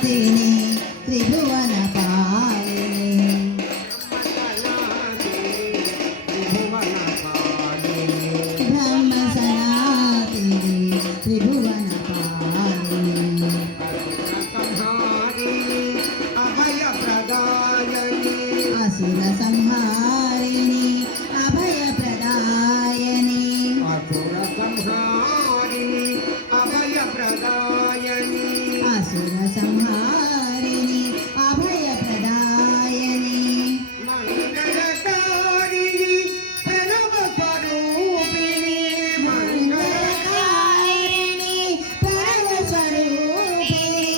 త్రిభువన పాలిని బ్రహ్మ సనాతిని త్రిభువన పాలిని అభయ ప్రదాయని అసుర సంహారిణి అభయ ప్రదాయని అసుర సంహారిణి అభయ ప్రదాయని అసుర సంహారిణి అభయ ప్రదాయని మంగళకారిణి ప్రణవ స్వరూపిణి మంగళకారిణి ప్రణవ స్వరూపిణి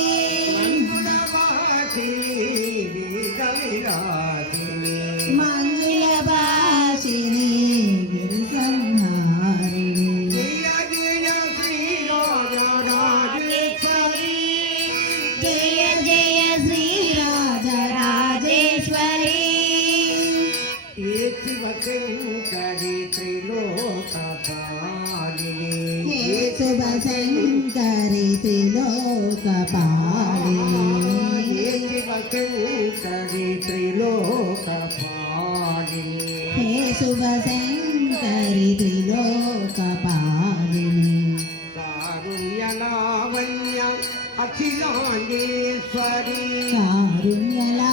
మంగళవాసిని విలాసిని మంగళవాసిని గిరి సంహారిణి జయ జయ శ్రీ రాజరాజేశ్వరి జయ జయ శ్రీ రాజరాజేశ్వరి ఏ శివశంకరి త్రిలోకపాలిని హే శుభ శంకరి త్రిలోకపాలిని ఏ శివశంకరి త్రిలోకపాలిని హే శుభ శంకరి త్రిలోకపాలిని కారుణ్య లావణ్య అఖిలాండేశ్వరి కారుణ్యలా